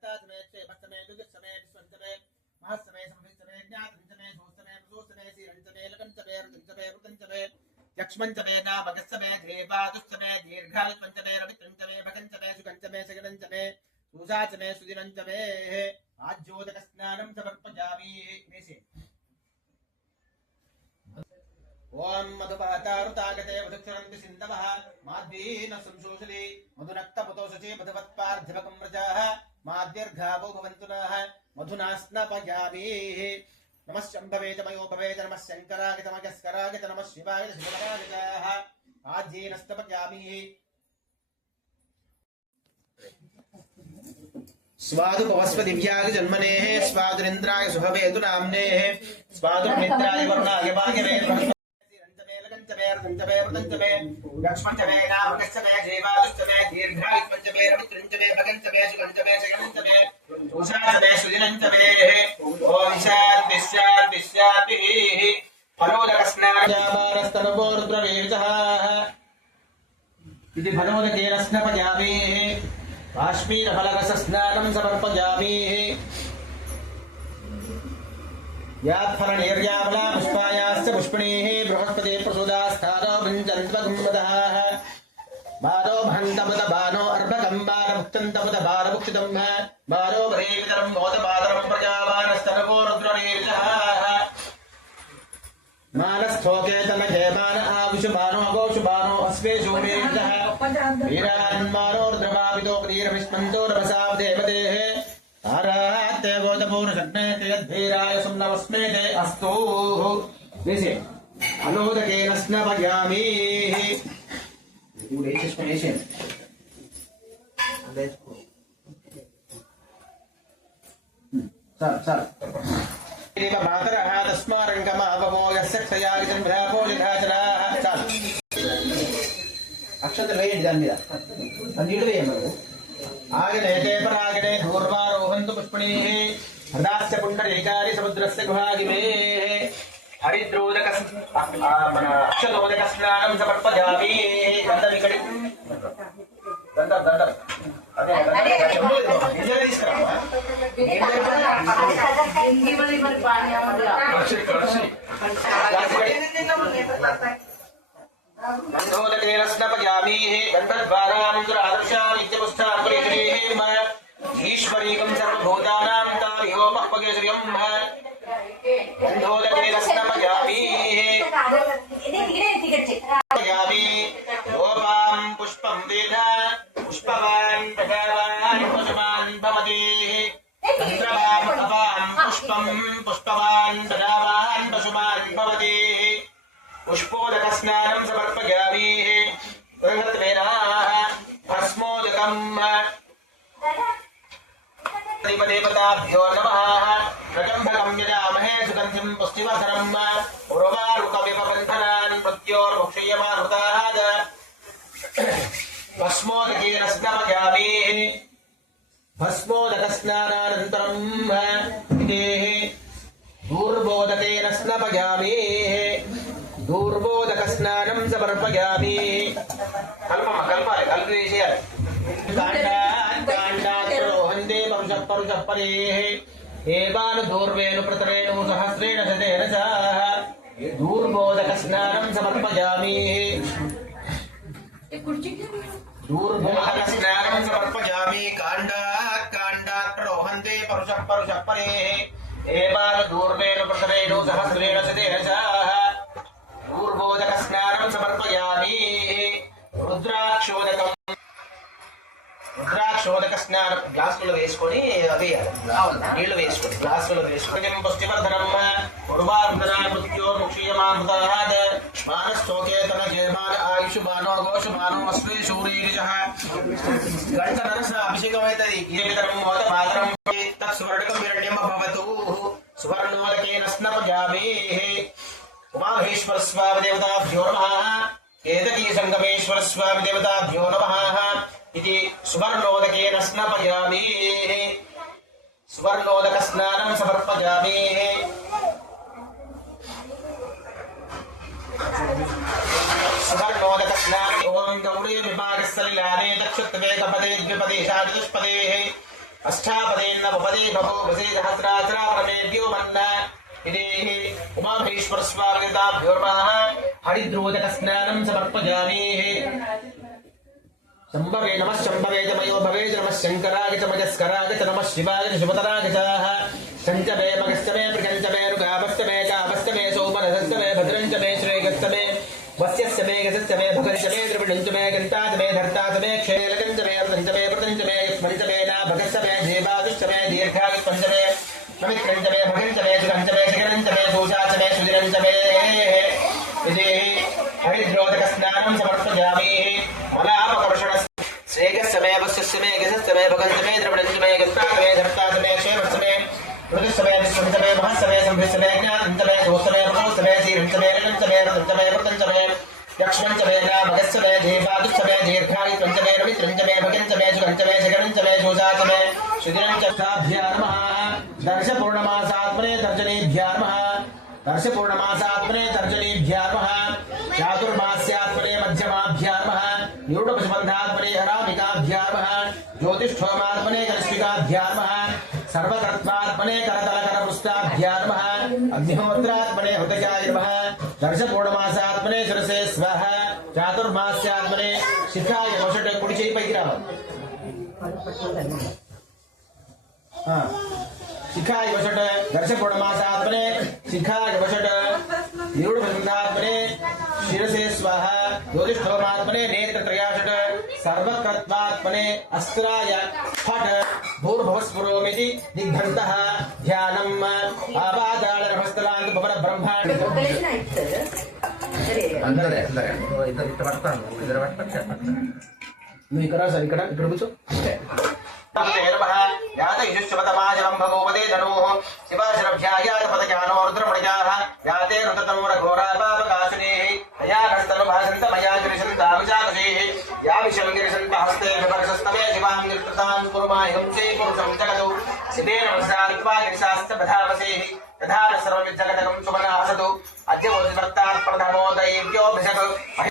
सप्तासमे क्षेमस्तमे दुर्गस्तमे विश्वन्तमे महस्तमे समभिस्तमे ज्ञातञ्चमे सोस्तमे प्रसोस्तमे श्रीरञ्चमे लकञ्चमे रुदञ्चमे रुदञ्चमे यक्ष्मञ्चमे नामगस्तमे धेवादुस्तमे दीर्घायुष्मञ्चमे रवित्रञ्चमे भगञ्चमे सुगञ्चमे सगणञ्चमे सुजाचमे सुदिनञ्चमे आज्योतकस्नानं समर्पयामि। ओम मधुपातारुतागते मधुक्षरन्ति सिन्धवः माद्वीन संशोषले मधुनक्तपतोषचे मधुवत्पार्थिवकं रजाः माद्यर्घावो भवन्तु नः मधुना स्नपयामि। नमः शम्भवे च मयो भवे च नमः शङ्कराय च मयस्कराय च नमः शिवाय च शिवराय च आद्येन स्नपयामि। स्वादु भवस्व दिव्याय जन्मनेः स्वादुरिन्द्राय शुभवेतु नाम्नेः स्वादुर्मित्राय वरुणाय भाग्यवे पंचमे वृतंचमे लक्ष्मणचमे नामकश्चमे जेवादुश्चमे दीर्घायुष्मञ्चमे रवित्रञ्चमे भगञ्चमे सुगञ्चमे शयनञ्चमे उषाचमे सुदिनञ्चमे ओम शान्ति शान्ति शान्तिः। फलोदकस्नानजामानस्तनवो रुद्रवीर्यः इति फलोदकेन स्नपयामि। काश्मीरफलरसस्नानं समर्पयामि। यात्फलनिर्यामला पुष्पायाश्च पुष्पिणीः बृहस्पति प्रसूदास्थानो भञ्जन्त्वगुम्मदः मानो भन्तमुदबानो अर्भकं बालभुक्तन्तमुदबालभुक्षितं मानो भरेवितरं मोदपादरं प्रजावानस्तनवो रुद्रवीर्यः मानस्थोकेतनजयमान आविषुमानो अगोषुमानो अस्वेषु वीर्यः वीरान्मानो रुद्रभावितो प्रीरविष्मन्तो रभसां देवतेः आराते गोदपूर्णशग्ने यद्भीराय सुम्नवस्मे ते अस्तु। फलोदकेन स्नपयामि। मातरः तस्मारङ्गमावमो यस्य क्षयागितं भ्रापोलिधाचराः अक्षत्र वेयंడి దాని మీద నీళ్ళు వేయమరు आगने ते परागने धूर्वारोहन्तु पुष्पणीः हृदास्य पुण्डरीकारि समुद्रस्य गुहागिमेः हरिद्रोदकस्नानं समर्पयामि। गन्धविकटि गन्धं अదే నిజంగా తీసుకురామా गन्धोदकेन स्नपयामि। गन्धद्वारानन्दरादर्शानित्यपुष्टापरिचरेः ईश्वरीकं सर्वभूतानां ताभिहोमह्वकेशर्यं गन्धोदकेन स्नपयामि। गोपां पुष्पं वेद पुष्पवान् भगवान् पशुमान् भवति चन्द्रवान् भवान् पुष्पं पुष्पवान् भगवान् पशुमान् भवति। पुष्पोदकस्नानं समर्पयामि। भस्मोदकं देवताभ्यो नमः। प्रकम्भकं यजामहे सुगन्धिं पुष्टिवर्धनम् उर्वारुकविपबन्धनान् मृत्योर्मुक्षीयमाहृताः भस्मोदकेन स्नपयामि। भस्मोदकस्नानानन्तरं दूर्बोदकेन स्नपयामि। दूर्बोदकस्नानं समर्पयामि। कल्पाय कल्पदेशयामि। काण्डात् परुषः परुषः परेः एवानुदूर्वेणु प्रतरेणु सहस्रेण शतेन च दूर्बोदकस्नानं समर्पयामि। दूर्बोदकस्नानं समर्पयामि। काण्डात् प्रोहन्ते परुषः परुषः परेः एवानुदूर्वेणु प्रतरेणु सहस्रेण शतेन च दूर्बोदकस्नानं समर्पयामि। रुद्राक्षोदक स्नान ग्लासुलो वेसुकोनी अवेयाలి నీళ్లు వేసుకొని గ్లాసులో వేసుకొని పుష్టివర్ధనం ఉర్వారుధన మృత్యోర్ముక్షీయమామృతాః మానస్తోకేతన జయమాన ఆయుష్మానో ఘోషమానో అస్మి శూరీరిజః గంటనరస అభిషేకమైతది ఇదమితరం మోదపాత్రం తత్సువర్ణకం విరణ్యం భవతు సువర్ణోదకేన స్నపయామి। ఉమామహేశ్వర స్వామి దేవతాభ్యో నమః। ఏదకీ సంగమేశ్వర స్వామి దేవతాభ్యో నమః इति सुवर्णोदकेन स्नपयामि। सुवर्णोदकस्नानं समर्पयामि। सुवर्णोदकस्नानं ओम गौरी विभागस्थलिलाने दक्षुत्वेकपदे द्विपदे षाडशपदेः अष्टापदेन्नवपदे बभूवसे सहस्राचरापरमेभ्यो मन्न इति उमामहेश्वरस्वामिताभ्योर्मः हरिद्रोदकस्नानं समर्पयामि शम्भवे नमः शम्भवे च मयो भवे च नमः शङ्कराय च मजस्कराय च नमः शिवाय च शिवतराय च शञ्च मे मगश्च मे मृगञ्च मे ऋगावश्च मे कावश्च मे सोमनसश्च मे भद्रञ्च मे श्रेयश्च मे वस्यश्च मे गजश्च मे भगञ्च मे द्रविणञ्च मे गन्ताच मे धर्ताच मे क्षेलकञ्च मे अर्धञ्च मे व्रतञ्च मे यक्ष्मञ्च मे नाभगश्च मे जीवादुश्च मे दीर्घायुष्मञ्च मे पवित्रञ्च मे भगञ्च मे सुगञ्च मे शिखरञ्च मे शोषाच मे सुदिरञ्च मे हरिद्रोदकस्नानं समर्पयामि मलापकर्षण श्रेयश्च मे वस्यश्च मे गजश्च मे भगञ्च मे द्रविणञ्च मे गन्ताच मे धर्ताच मे क्षेमश्च मे ऋतुश्च मे विश्वञ्च मे महश्च मे संभृश्च मे ज्ञानञ्च मे दोश्च मे प्रभुश्च मे धीरञ्च मे ऋणञ्च मे रतञ्च मे व्रतञ्च मे यक्ष्मञ्च मे नामगश्च मे जीवादुश्च मे दीर्घायुष्मञ्च मे रवित्रञ्च मे भगञ्च मे सुगञ्च मे शिखरञ्च मे शोषाच मे सुदिनञ्च ताभ्या नमः दर्शपूर्णमासात्मने तर्जनीभ्या नमः दर्शपूर्णमासात्मने तर्जनीभ्या नमः चातुर्मास्यात्मने मध्यमाभ्या नमः निरूढपशुबन्धात्मने हरामिकाभ्या नमः ज्योतिष्ठोमात्मने कलश्मिकाभ्या नमः सर्वकर्त्वात्मने करतलकरपृष्ठाभ्या नमः अग्निहोत्रात्मने हृदयाय नमः दर्शपूर्णमासात्मने शिरसे स्वाहा चातुर्मास्यात्मने शिखाय वषट कुడి చేయి పైకి రావాలి शिखाय वषट दर्शपूर्णमासात्मने शिखाय वषट निरूढबन्धात्मने शिरसे स्वाहा ज्योतिष्ठोमात्मने नेत्रत्रयाषट सर्वकर्त्वात्मने अस्त्राय फट भूर्भुवस्फुरोमिति दिग्भन्तः ध्यानम् आपातालनभस्तलान्तु भवन ब्रह्माण्ड నువ్వు ఇక్కడ సార్ ఇక్కడ కూర్చో यातयुष्यपतमाजलं भगवते धनुः शिवाशरभ्यायात पदजानो रुद्रमणिजाः याते रुद्रतनूरघोरापापकाशिनीः तया नस्तनुभासन्त मया गिरिशन्ताविजाकुशीः या विशं गिरिशन्तहस्ते विपर्शस्तमे शिवां गिरिकृतान् कुर्माहिंसे पुरुषं जगतु शिवेन वंशात्वा गिरिशास्त्रपधामसेः तथा न सर्वविज्जगतकं सुमना असतु अद्य मोदिवर्तात् प्रथमोदयेभ्योऽभिषक्